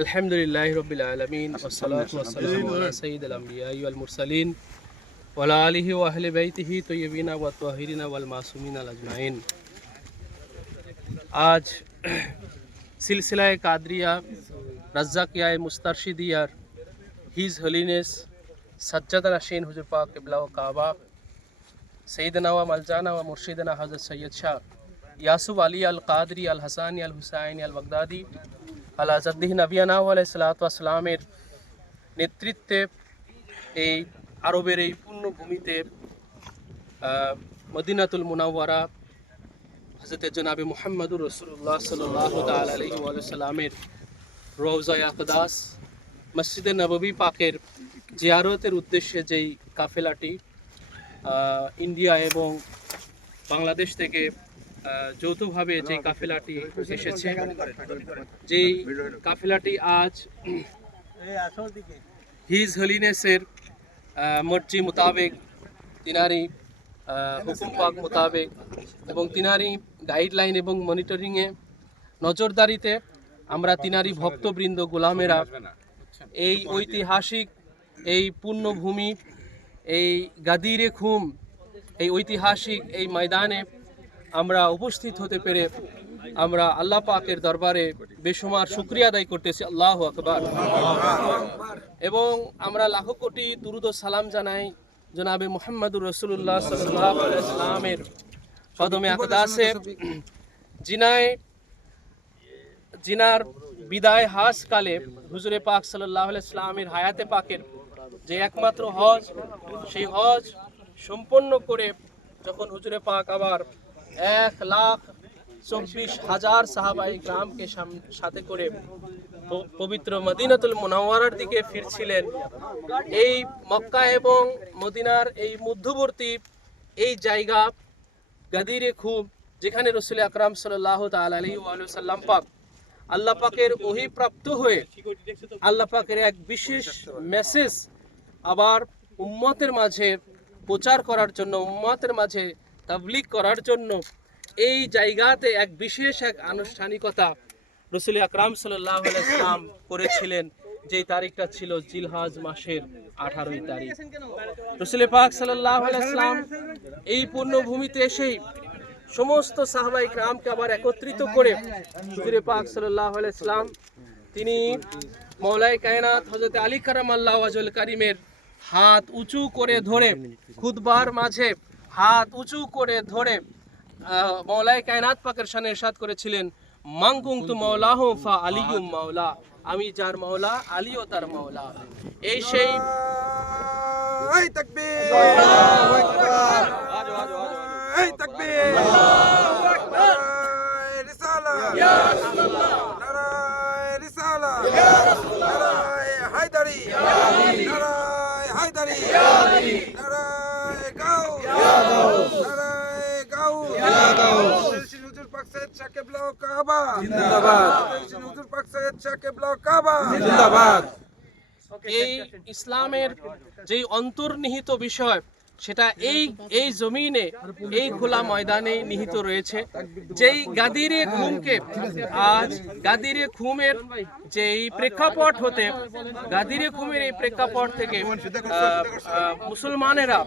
আলহামদুলিল্লাহি রাব্বিল আলামিন ওয়াসসালাতু ওয়াসসালামু আলা সাইয়্যিদিল আমবিয়াই ওয়াল মুরসালিন ওয়া আলা আলিহি ওয়া আহলি বাইতিহি তাইয়্যিবিনা ওয়া তাহিরিনা ওয়াল মাসুমিনা আজমাইন। আজ সিলসিলায়ে কাদরিয়া রাজ্জাকিয়ায়ে মুস্তারশিদিয়ার হিজ হলিনেস সাজ্জাদা রাশিন হুজুর পাক কিবলা ও কাবা সৈয়দনা ওয়া মালজানা ওয়া মুর্শিদানা হযরত সৈয়দ শাহ ইয়াসুফ আলী আল কাদরি আল হাসানি আল হুসাইনি আল বাগদাদি আলা জাদ্দিহি নবিয়ানা আলাইহিস সালাতু ওয়াস সালামের নেতৃত্বে এই আরবের এই পুণ্যভূমিতে মদিনাতুল মুনাওয়ারা হযরত জনাবে মুহাম্মদুর রাসূলুল্লাহ সাল্লাল্লাহু তাআলা আলাইহি ওয়া সাল্লামের রওজায়ে আকদাস মসজিদে নববী পাকের জিয়ারতের উদ্দেশ্যে যেই কাফেলাটি ইন্ডিয়া এবং বাংলাদেশ থেকে যৌথভাবে যেই কাফেলাটি এসেছে, যেই কাফেলাটি আজ হিজ হলিনেসের মর্জি মোতাবেক, তিনারি হুকুম পাক মোতাবেক এবং তিনারি গাইডলাইন এবং মনিটরিংয়ে নজরদারিতে আমরা তিনারি ভক্তবৃন্দ গোলামেরা এই ঐতিহাসিক এই পুণ্যভূমি, এই গাদিরে খুম, এই ঐতিহাসিক এই ময়দানে আমরা উপস্থিত হতে পেরে আমরা আল্লাহ পাকের দরবারে বেশুমার শুকরিয়া আদায় করতেছি। আল্লাহু আকবার। এবং আমরা লাখো কোটি দুরুদ ও সালাম জানাই জনাবে মুহাম্মদুর রাসূলুল্লাহ সাল্লাল্লাহু আলাইহি ওয়াসাল্লামের কদমে আকদাসে, জিনার বিদায় হাজ কালে হুজুরে পাক সাল্লাল্লাহু আলাইহি ওয়াসাল্লামের হায়াতে পাকের যে একমাত্র হজ, সেই হজ সম্পন্ন করে যখন হুজুরে পাক আবার 1,24,000 সাহাবায়ে কিরামকে সাথে করে পবিত্র মদিনাতুল মুনাওয়ারার দিকে ফিরছিলেন, এই মক্কা এবং মদিনার এই মধ্যবর্তী এই জায়গা গাদিরে খুব, যেখানে রাসূল আকরাম সাল্লাল্লাহু তাআলা আলাইহি ওয়া সাল্লাম পাক আল্লাহ পাকের ওহী প্রাপ্ত হয়ে আল্লাহ পাকের এক বিশেষ মেসেজ আবার উম্মতের মাঝে প্রচার করার জন্য, উম্মতের মাঝে তাবলীগ করার জন্য এই জায়গাতে এক বিশেষ এক আনুষ্ঠানিকতা রাসূল আকরাম সাল্লাল্লাহু আলাইহি ওয়াসাল্লাম করেছিলেন। যেই তারিখটা ছিল জিলহজ মাসের 18 তারিখ। রাসূল পাক সাল্লাল্লাহু আলাইহি ওয়াসাল্লাম এই পুণ্যভূমিতে এসেই সমস্ত সাহাবায়ে কিরামকে আবার একত্রিত করে হুজুর পাক সাল্লাল্লাহু আলাইহি ওয়াসাল্লাম তিনি মাওলায়ে কায়নাত হযরত আলী কারামাল্লাহু ওয়াজহুল কারীমের হাত উঁচু করে ধরে, খুতবার মাঝে হাত উঁচু করে ধরে মাওলায়ে কায়নাত পাকের শানে ইরশাদ করেছিলেন, মান কুনতু মাওলাহু ফা আলিয়ুম মাওলা, আমি যার মাওলা আলীও তার মাওলা। এই সেই তাকবীর, আল্লাহু আকবার, তাকবীর, আল্লাহু আকবার, রিসালাত ইয়া রাসূলুল্লাহ, নারায়ে রিসালাত ইয়া রাসূলুল্লাহ, নারায়ে হায়দারি ইয়া আলী, নারায়ে হায়দারি ইয়া আলী, নারায়ে গাউস ইয়া গাউস, নারায়ে গাউস ইয়া গাউস। হুজুর পাক সৈয়দ শাহ কিবলা ও কাবা জিন্দাবাদ, হুজুর পাক সৈয়দ শাহ কিবলা ও কাবা জিন্দাবাদ। এই ইসলামের যেই অন্তর্নিহিত বিষয়, সেটা এই জমিনে, এই খোলা ময়দানে নিহিত রয়েছে। যেই গাদিরে খুমকে আজ গাদিরে খুমের যেই প্রেক্ষাপট হতে, গাদিরে খুমের এই প্রেক্ষাপট থেকে মুসলমানেরা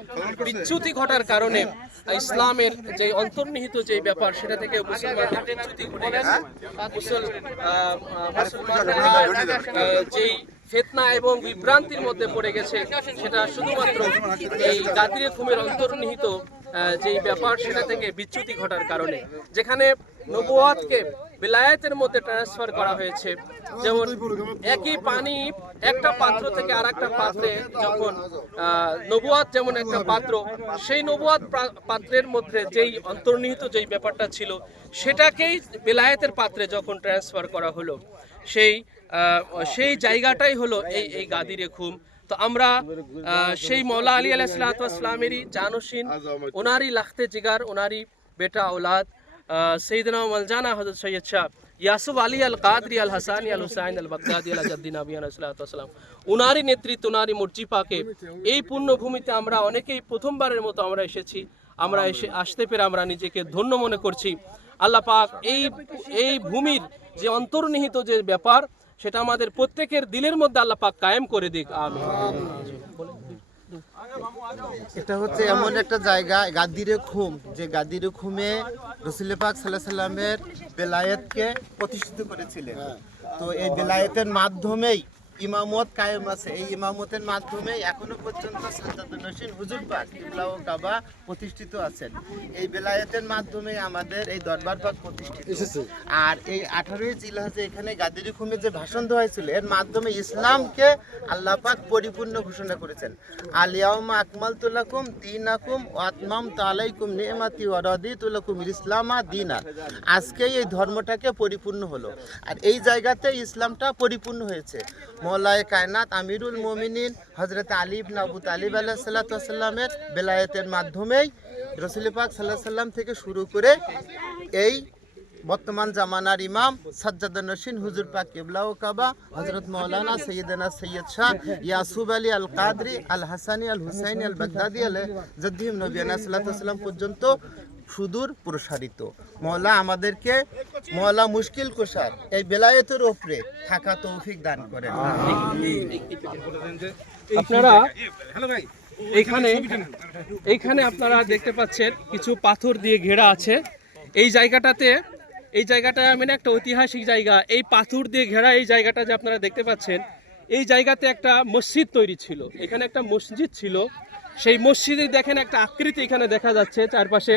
বিচ্যুতি ঘটার কারণে ইসলামের যে অন্তর্নিহিত যে ব্যাপার, সেটা থেকে মুসলমানদের বিচ্যুতি ঘটে গেছে। মুসলমানরা যেই ফিতনা এবং বিভ্রান্তির মধ্যে পড়ে গেছে, সেটা শুধুমাত্র এই গাদিরে খুমের অন্তর্নিহিত যে ব্যাপার, সেটা থেকে বিচ্যুতি ঘটার কারণে। যেখানে নবুয়াতকে বিলায়াতের মধ্যে ট্রান্সফার করা হয়েছে, যেমন একই পানি একটা পাত্র থেকে আরেকটা পাত্রে, যখন নবুয়াত যেমন একটা পাত্র, সেই নবুয়াত পাত্রের মধ্যে যেই অন্তর্নিহিত যেই ব্যাপারটা ছিল, সেটাকেই বিলায়াতের পাত্রে যখন ট্রান্সফার করা হলো, সেই জায়গাটাই হলো এই গাদিরে খুম। তো আমরা সেই মৌলা আলী আলাইহিস সালাতু ওয়াস সালামেরই জানশীন, ওনারই লাখতে জিগার, ওনারই বেটা औलाद সৈয়দনা মালজানা হযরত সৈয়দ শাহ ইয়াসুফ আলী আল কাদরি আল হাসানি আল হুসাইন আল বাগদাদি আলা জাদ্দি নবিয়ানা সাল্লাল্লাহু আলাইহি ওয়াসাল্লাম, ওনারই নেতৃত্ব, ওনারই মর্জি পাকে এই পুণ্যভূমিতে আমরা অনেকেই প্রথমবারের মতো আমরা এসেছি। আমরা আসতে পেরে আমরা নিজেকে ধন্য মনে করছি। আল্লাহ পাক এই ভূমির যে অন্তর্নিহিত যে ব্যাপার, সেটা আমাদের প্রত্যেকের দিলের মধ্যে আল্লাহ পাক কায়েম করে দিক, আমিন। এটা হচ্ছে এমন একটা জায়গা গাদিরে খুম, যে গাদিরে খুমে রসুল পাক সাল্লাল্লাহু আলাইহি সাল্লামের বেলায়েতকে প্রতিষ্ঠিত করেছিলেন। তো এই বেলায়েতের মাধ্যমেই ইমামত কায়েম আছে। এই ইমামতের মাধ্যমে এখনো পর্যন্ত সাজ্জাদুন নসীন হুজুর পাক কিবলা ও কাবা প্রতিষ্ঠিত আছেন। এই বেলায়েতের মাধ্যমে আমাদের এই দরবার পাক প্রতিষ্ঠিত। আর এই 18ই জিলহজে এখানে গাদিরে খুমে যে ভাষণ দেওয়া হয়েছিল, এর মাধ্যমে ইসলামকে আল্লাহ পাক পরিপূর্ণ ঘোষণা করেছেন। আল ইয়াউমা আকমালতু লাকুম দীনাকুম ওয়া আতমামতু আলাইকুম নি'মাতি ওয়া রাদিতু লাকুমুল ইসলামা দীনা। আজকেই এই ধর্মটাকে পরিপূর্ণ হলো, আর এই জায়গাতে ইসলামটা পরিপূর্ণ হয়েছে। মওলায়ে কায়নাত আমিরুল মুমিনিন হযরত আলী ইবনে আবু তালিব আলাইহিস সালাতু ওয়াস সালামের বেলায়েতের মাধ্যমেই রাসূল পাক সাল্লাল্লাহু আলাইহি সাল্লাম থেকে শুরু করে এই বর্তমান জামানার ইমাম সাজ্জাদুন নসীন হুজুর পাক কিবলা ও কাবা হযরত মাওলানা সাইয়্যিদানা সৈয়দ শাহ ইয়াসুব আলী আল কাদরি আল হাসানি আল হুসাইনি আল বাগদাদি আলাইহি জাদ্দিহিম নবিয়ানা সাল্লাল্লাহু আলাইহি সাল্লাম পর্যন্ত সুদূর প্রসারিত। মওলা আমাদেরকে মওলা মুশকিল কুশার এই বেলায়েতের উপরে থাকা তৌফিক দান করেন। আপনারা এইখানে আপনারা দেখতে পাচ্ছেন কিছু পাথর দিয়ে ঘেরা আছে। এই জায়গাটা মানে একটা ঐতিহাসিক জায়গা। এই পাথর দিয়ে ঘেরা এই জায়গাটা যে আপনারা দেখতে পাচ্ছেন, এই জায়গাতে একটা মসজিদ তৈরি ছিল। এখানে একটা মসজিদ ছিল। সেই মসজিদে দেখেন একটা আকৃতি এখানে দেখা যাচ্ছে চারপাশে,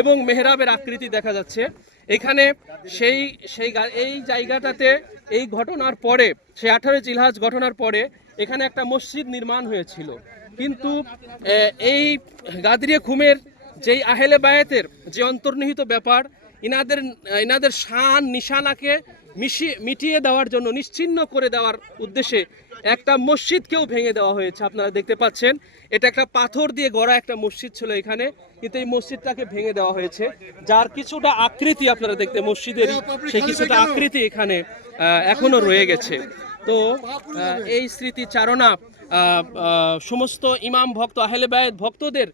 এবং মেহরাবের আকৃতি দেখা যাচ্ছে এখানে। এই জায়গাটাতে এই ঘটনার পরে, সেই 18 জিলহজ ঘটনার পরে এখানে একটা মসজিদ নির্মাণ হয়েছিল। কিন্তু এই গাদরিয়া খুমের যেই আহলে বায়াতের যে অন্তর্নিহিত ব্যাপার, ইনাদের শান নিশানাকে মিটিয়ে দেওয়ার জন্য, নিশ্চিহ্ন করে দেওয়ার উদ্দেশ্যে একটা মসজিদকেও ভেঙে দেওয়া হয়েছে। আপনারা দেখতে পাচ্ছেন এটা একটা পাথর দিয়ে গড়া একটা মসজিদ ছিল এখানে, কিন্তু এই মসজিদটাকে ভেঙে দেওয়া হয়েছে। যার কিছুটা আকৃতি আপনারা দেখতে, মসজিদেরই সেই কিছুটা আকৃতি এখানে এখনো রয়ে গেছে। তো এই স্মৃতিচারণা সমস্ত ইমাম ভক্ত আহলে বায়াত ভক্তদের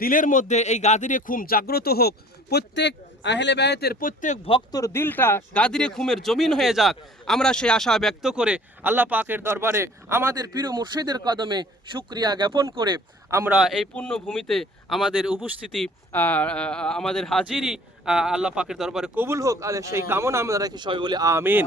দিলের মধ্যে এই গাদিরে খুম জাগ্রত হোক। প্রত্যেক আহলে বায়াতের প্রত্যেক ভক্তর দিলটা গাদিরে খুমের জমিন হয়ে যাক, আমরা সেই আশা ব্যক্ত করে আল্লাহ পাকের দরবারে আমাদের প্রিয় মুর্শিদের কদমে শুকরিয়া জ্ঞাপন করে আমরা এই পুণ্যভূমিতে আমাদের উপস্থিতি, আমাদের হাজিরি আল্লাহ পাকের দরবারে কবুল হোক, সেই কামনা আমরা রাখি, সবাই বলি আমিন।